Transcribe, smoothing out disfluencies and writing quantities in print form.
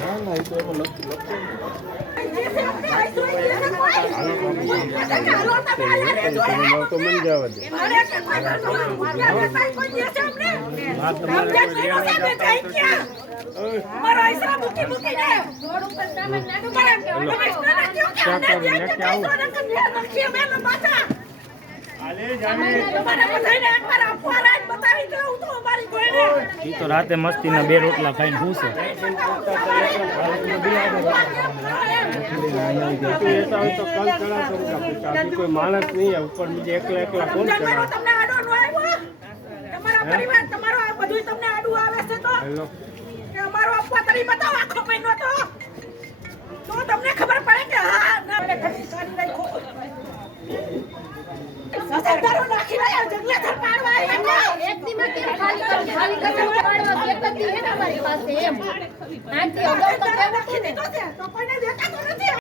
ના ના એ તો એમાં લખતું તો મને જવા દે તો રાતે મસ્તી ના 2 રોટલા ખાઈને હું છે કોઈ માણસ નહીં ઉપર બીજે એકલા એકલા કોણ તમને ખબર પડે કે હા સસરદારો નાખી રહ્યા જંગલે થર પાડવા એક દીમાં કેમ ખાલી કરવા પાડવા એક જ દી હે ને અમારી પાસે એમ આંટી અગાઉ તો કેવું કીધું તો કોઈને